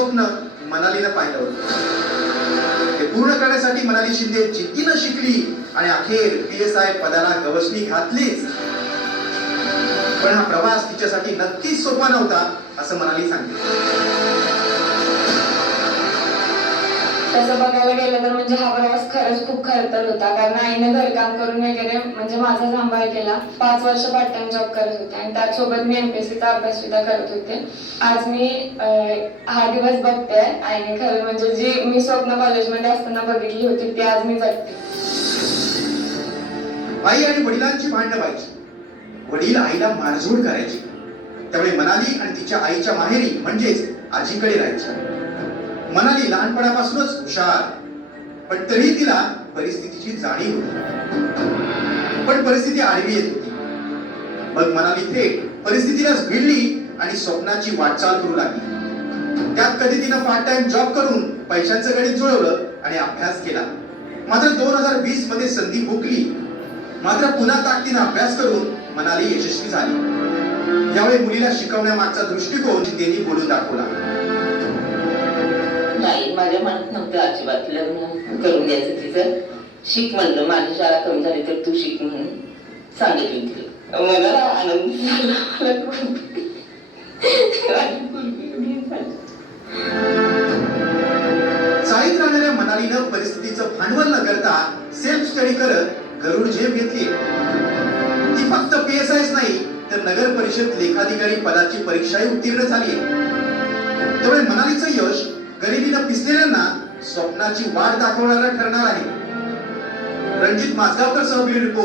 स्वप्न मनालीनं पाहिलं होतं ते पूर्ण करण्यासाठी मनाली शिंदे जिद्दीनं शिकली आणि अखेर PSI पदाला गवसणी घातलीच. पण हा प्रवास तिच्यासाठी नक्कीच सोपा नव्हता असं मनाली सांगते. तसं बघायला गेलं तर म्हणजे हा प्रवास खरंच खूप खडतर होता, कारण आईने घरकाम करून वगैरे म्हणजे माझा सांभाळ केला. 5 वर्ष पार्ट टाइम जॉब करत होते आणि त्याचसोबत मी MPSCचा अभ्यास सुद्धा करत होते. आज मी हा दिवस बघते. आईने खरं म्हणजे जी मी स्वप्न कॉलेजमध्ये असताना बघितली होती ती आज मी जगते. आई आणि वडिलांची भांडणं व्हायची, वडील आईला मारझोड करायची. त्यामुळे मनाली आणि तिच्या आईच्या माहेरी म्हणजेच आजीकडे राहायची. मनाली लहानपणापासूनच हुशार, पण तरी तिला परिस्थितीची जाणीव होती. पण परिस्थिती आडवी येत होती. मग मनाली थेट परिस्थितीलाच भिडली आणि स्वप्नाची वाटचाल करू लागली. त्यात कधी तिनं पार्ट टाइम जॉब करून पैशांचं गणित जुळवलं आणि अभ्यास केला. मात्र 2020 मध्ये संधी हुकली. मात्र पुन्हा ताकदीनं अभ्यास करून मनाली यशस्वी झाली. यावेळी मुलीला शिकवण्यामागचा दृष्टिकोन त्यांनी बोलून दाखवला. नाही, माझ्या मनात नव्हतं अजिबात लग्न करून द्यायचं तिचं. शिक म्हणलं, माझी शाळा कमी झाली तर तू शिक म्हणून सांगितली तिला. मला आनंद झाला. चाळीत राहणाऱ्या मनालीनं परिस्थितीचं भांडवल न करता सेल्फ स्टडी करत गरुड झेप घेतली. ती फक्त PSIच नाही तर नगर परिषद लेखाधिकारी पदाची परीक्षाही उत्तीर्ण झाली. त्यामुळे मनालीचं यश गरिबीनं पिसलेल्यांना स्वप्नाची वाट दाखवणारा ठरणार आहे. रणजित माजगावकर सह ब्युरो रिपोर्ट.